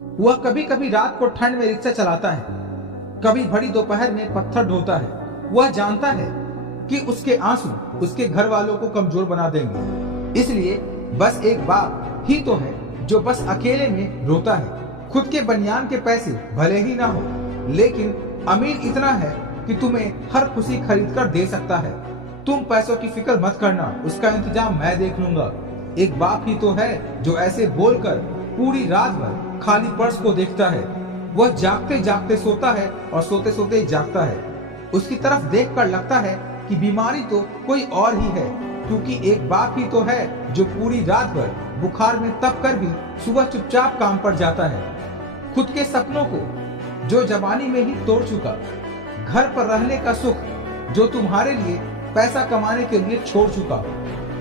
वह कभी कभी रात को ठंड में रिक्शा चलाता है, कभी भरी दोपहर में पत्थर ढोता है। वह जानता है कि उसके आंसू उसके घर वालों को कमजोर बना देंगे, इसलिए बस एक बाप ही तो है जो बस अकेले में रोता है। खुद के बनियान के पैसे भले ही ना हो, लेकिन अमीर इतना है कि तुम्हें हर खुशी खरीद कर दे सकता है। तुम पैसों की फिक्र मत करना, उसका इंतजाम मैं देख लूंगा। एक बाप ही तो है जो ऐसे बोलकर पूरी रात भर खाली पर्स को देखता है। वह जागते जागते सोता है और सोते सोते जागता है। उसकी तरफ देखकर लगता है कि बीमारी तो कोई और ही है, क्योंकि एक बाप ही तो है जो पूरी रात भर बुखार में तप कर भी सुबह चुपचाप काम पर जाता है। खुद के सपनों को जो जवानी में ही तोड़ चुका, घर पर रहने का सुख जो तुम्हारे लिए पैसा कमाने के लिए छोड़ चुका,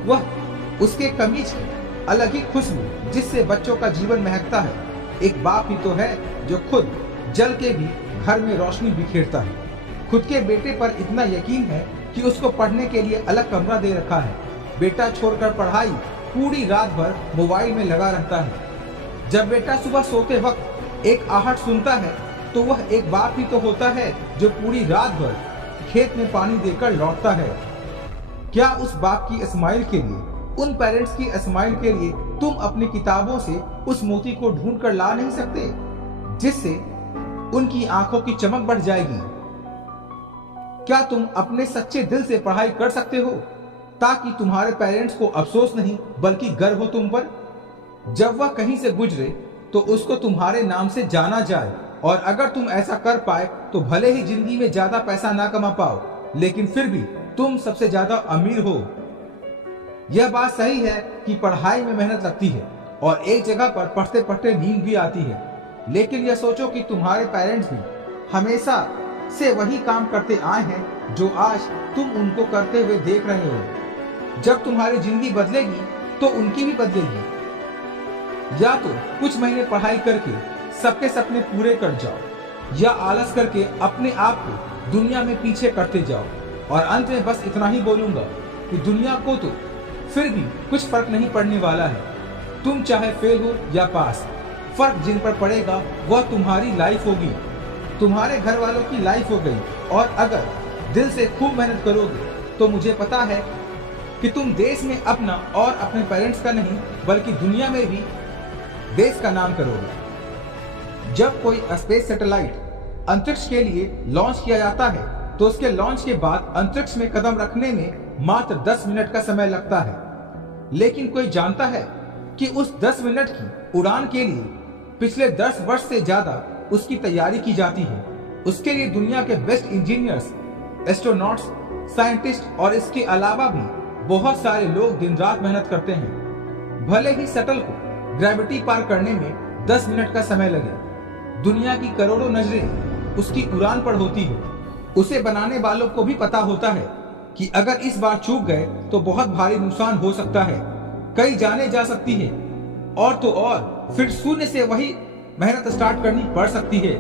वह उसके कमीज की अलग ही खुशबू जिससे बच्चों का जीवन महकता है। एक बाप ही तो है जो खुद जल के भी घर में रोशनी बिखेरता है। खुद के बेटे पर इतना यकीन है कि उसको पढ़ने के लिए अलग कमरा दे रखा है। बेटा छोड़कर पढ़ाई पूरी रात भर मोबाइल में लगा रहता है। जब बेटा सुबह सोते वक्त एक आहट सुनता है तो वह एक बाप ही तो होता है जो पूरी रात भर खेत में पानी देकर लौटता है। क्या उस बाप की स्माइल के लिए, उन पेरेंट्स की स्माइल के लिए तुम अपनी किताबों से उस मोती को ढूंढ कर ला नहीं सकते जिससे उनकी आंखों की चमक बढ़ जाएगी? क्या तुम अपने सच्चे दिल से पढ़ाई कर सकते हो ताकि तुम्हारे पेरेंट्स को अफसोस नहीं बल्कि गर्व हो तुम पर? जब वह कहीं से गुजरे तो उसको तुम्हारे नाम से जाना जाए, और अगर तुम ऐसा कर पाए तो भले ही जिंदगी में ज्यादा पैसा ना कमा पाओ, लेकिन फिर भी तुम सबसे ज्यादा अमीर हो। यह बात सही है कि पढ़ाई में मेहनत लगती है और एक जगह पर पढ़ते पढ़ते नींद भी आती है, लेकिन यह सोचो कि तुम्हारे पेरेंट्स भी हमेशा से वही काम करते आए हैं जो आज तुम उनको करते हुए देख रहे हो। जब तुम्हारी जिंदगी बदलेगी तो उनकी भी बदलेगी। या तो कुछ महीने पढ़ाई करके सबके सपने पूरे कर जाओ, या आलस करके अपने आप को दुनिया में पीछे करते जाओ। और अंत में बस इतना ही बोलूंगा कि दुनिया को तो फिर भी कुछ फर्क नहीं पड़ने वाला है। तुम चाहे फेल हो या पास, फर्क जिन पर पड़ेगा वह तुम्हारी लाइफ होगी, तुम्हारे घर वालों की लाइफ हो गई। और अगर दिल से खूब मेहनत करोगे तो मुझे पता है कि तुम देश में अपना और अपने पेरेंट्स का नहीं बल्कि दुनिया में भी देश का नाम करोगे। जब कोई स्पेस सैटेलाइट अंतरिक्ष के लिए लॉन्च किया जाता है तो उसके लॉन्च के बाद अंतरिक्ष में कदम रखने में मात्र 10 मिनट का समय लगता है, लेकिन कोई जानता है कि उस 10 मिनट की उड़ान के लिए पिछले 10 वर्ष से ज्यादा उसकी तैयारी की जाती है। उसके लिए दुनिया के बेस्ट इंजीनियर्स, एस्ट्रोनॉट्स, साइंटिस्ट और इसके अलावा भी बहुत सारे लोग दिन रात मेहनत करते हैं। भले ही शटल को ग्रेविटी पार करने में 10 मिनट का समय लगे, दुनिया की करोड़ों नजरें उसकी उड़ान पर होती है। उसे बनाने वालों को भी पता होता है कि अगर इस बार चूक गए तो बहुत भारी नुकसान हो सकता है, कई जाने जा सकती है, और तो और फिर शून्य से वही मेहनत स्टार्ट करनी पड़ सकती है।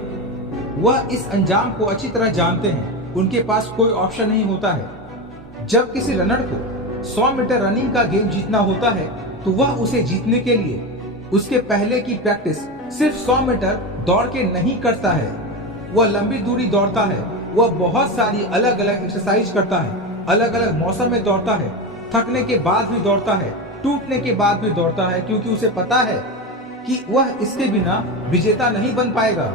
वह इस अंजाम को अच्छी तरह जानते हैं, उनके पास कोई ऑप्शन नहीं होता है। जब किसी रनर को 100 मीटर रनिंग का गेम जीतना होता है तो वह उसे जीतने के लिए उसके पहले की प्रैक्टिस सिर्फ 100 मीटर दौड़ के नहीं करता है। वह लंबी दूरी दौड़ता है, वह बहुत सारी अलग अलग एक्सरसाइज करता है, अलग अलग मौसम में दौड़ता है, थकने के बाद भी दौड़ता है, टूटने के बाद भी दौड़ता है, क्योंकि उसे पता है कि वह इसके बिना विजेता नहीं बन पाएगा।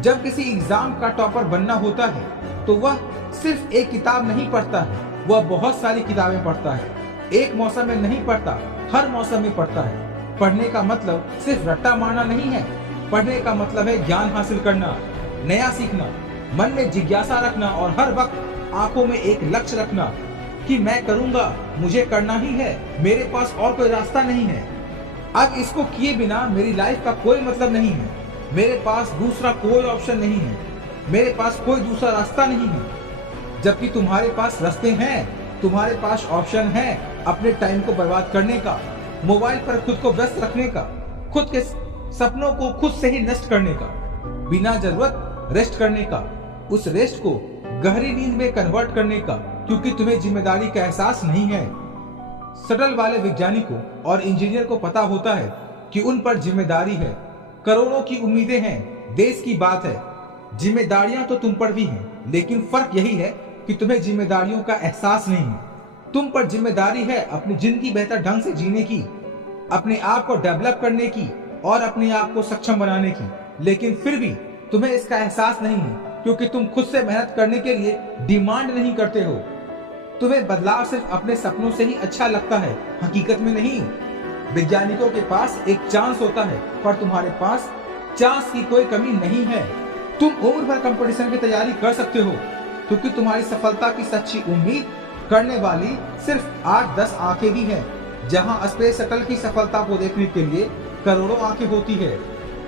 जब किसी एग्जाम का टॉपर बनना होता है तो वह सिर्फ एक किताब नहीं पढ़ता है, वह बहुत सारी किताबें पढ़ता है। एक मौसम में नहीं पढ़ता, हर मौसम में पढ़ता है। पढ़ने का मतलब सिर्फ रट्टा मारना नहीं है, पढ़ने का मतलब है ज्ञान हासिल करना, नया सीखना, मन में जिज्ञासा रखना और हर वक्त आंखों में एक लक्ष्य रखना कि मैं करूंगा, मुझे करना ही है, मेरे पास और कोई रास्ता नहीं है। अब इसको किए बिना मेरी लाइफ का कोई मतलब नहीं है, मेरे पास दूसरा कोई ऑप्शन नहीं है, मेरे पास कोई दूसरा रास्ता नहीं है। जबकि तुम्हारे पास रास्ते हैं, तुम्हारे पास ऑप्शन है अपने टाइम को बर्बाद करने का, मोबाइल पर खुद को व्यस्त रखने का, खुद के सपनों को खुद से ही नष्ट करने का, बिना जरूरत रेस्ट करने का, उस रेस्ट को गहरी नींद में कन्वर्ट करने का, क्योंकि तुम्हें जिम्मेदारी का एहसास नहीं है। शटल वाले वैज्ञानिकों और इंजीनियर को पता होता है कि उन पर जिम्मेदारी है, करोड़ों की उम्मीदें हैं, देश की बात है। जिम्मेदारियां तो तुम पर भी हैं, लेकिन फर्क यही है कि तुम्हें जिम्मेदारियों का एहसास नहीं है। तुम पर जिम्मेदारी है अपनी जिंदगी बेहतर ढंग से जीने की, अपने आप को डेवलप करने की और अपने आप को सक्षम बनाने की, लेकिन फिर भी तुम्हें इसका एहसास नहीं है क्योंकि तुम खुद से मेहनत करने के लिए डिमांड नहीं करते हो। तुम्हें बदलाव सिर्फ अपने सपनों से ही अच्छा लगता है, हकीकत में नहीं। वैज्ञानिकों के पास एक चांस होता है, पर तुम्हारे पास चांस की कोई कमी नहीं है। तुम उम्र भर कंपटीशन की तैयारी कर सकते हो क्योंकि तुम्हारी सफलता की सच्ची उम्मीद करने वाली सिर्फ 8-10 आंखें ही हैं। जहां स्पेस शटल की सफलता को देखने के लिए करोड़ों आंखें होती है,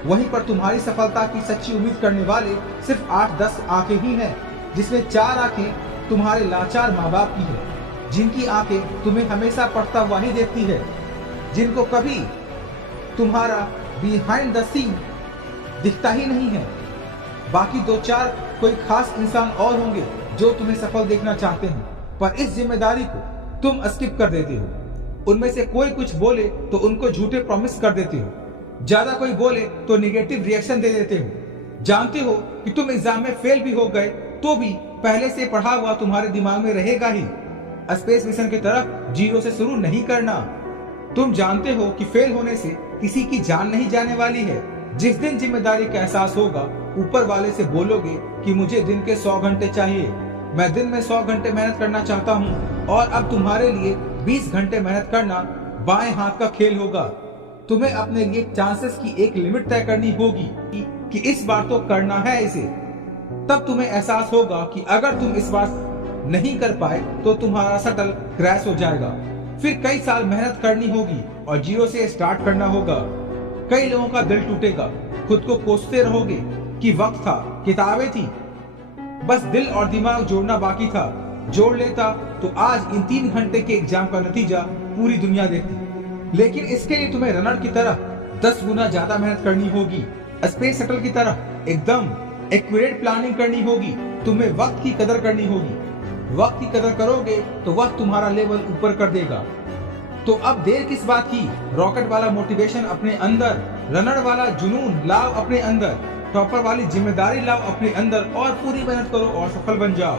वहीं पर तुम्हारी सफलता की सच्ची उम्मीद करने वाले सिर्फ 8-10 आंखें ही हैं, जिसमें 4 आंखें तुम्हारे लाचार माँ बाप की है, जिनकी आंखें तुम्हें हमेशा पढ़ता हुआ ही देखती है, जिनको कभी तुम्हारा बिहाइंड द सीन दिखता ही नहीं है। बाकी 2-4 कोई खास इंसान और होंगे जो तुम्हें सफल देखना चाहते हैं, पर इस जिम्मेदारी को तुम स्किप कर देते हो। उनमें से कोई कुछ बोले तो उनको झूठे प्रॉमिस कर देते हो, ज्यादा कोई बोले तो नेगेटिव रिएक्शन दे देते हो। जानते हो कि तुम एग्जाम में फेल भी हो गए तो भी पहले से पढ़ा हुआ तुम्हारे दिमाग में रहेगा ही। स्पेस मिशन की तरफ 0 से शुरू नहीं करना। तुम जानते हो कि फेल होने से किसी की जान नहीं जाने वाली है। जिस दिन जिम्मेदारी का एहसास होगा, ऊपर वाले से बोलोगे कि मुझे दिन के 100 घंटे चाहिए, मैं दिन में 100 घंटे मेहनत करना चाहता हूँ और अब तुम्हारे लिए 20 घंटे मेहनत करना बाएं हाथ का खेल होगा। तुम्हें अपने लिए चांसेस की एक लिमिट तय करनी होगी कि इस बार तो करना है इसे। तब तुम्हें एहसास होगा कि अगर तुम इस बार नहीं कर पाए तो तुम्हारा शटल क्रैश हो जाएगा। फिर कई साल मेहनत करनी होगी और 0 से स्टार्ट करना होगा। कई लोगों का दिल टूटेगा, खुद को कोसते रहोगे कि वक्त था, किताबें थी, बस दिल और दिमाग जोड़ना बाकी था। जोड़ लेता तो आज इन 3 घंटे के एग्जाम का नतीजा पूरी दुनिया देखती। लेकिन इसके लिए तुम्हें रनर की तरह 10 गुना ज्यादा मेहनत करनी होगी। स्पेस शटल की तरह एकदम एक्यूरेट प्लानिंग करनी होगी। तुम्हें वक्त की कदर करनी होगी। वक्त की कदर करोगे तो वक्त तुम्हारा लेवल ऊपर कर देगा। तो अब देर किस बात की? रॉकेट वाला मोटिवेशन अपने अंदर, रनर वाला जुनून लाओ अपने अंदर, टॉपर वाली जिम्मेदारी लाओ अपने अंदर और पूरी मेहनत करो और सफल बन जाओ।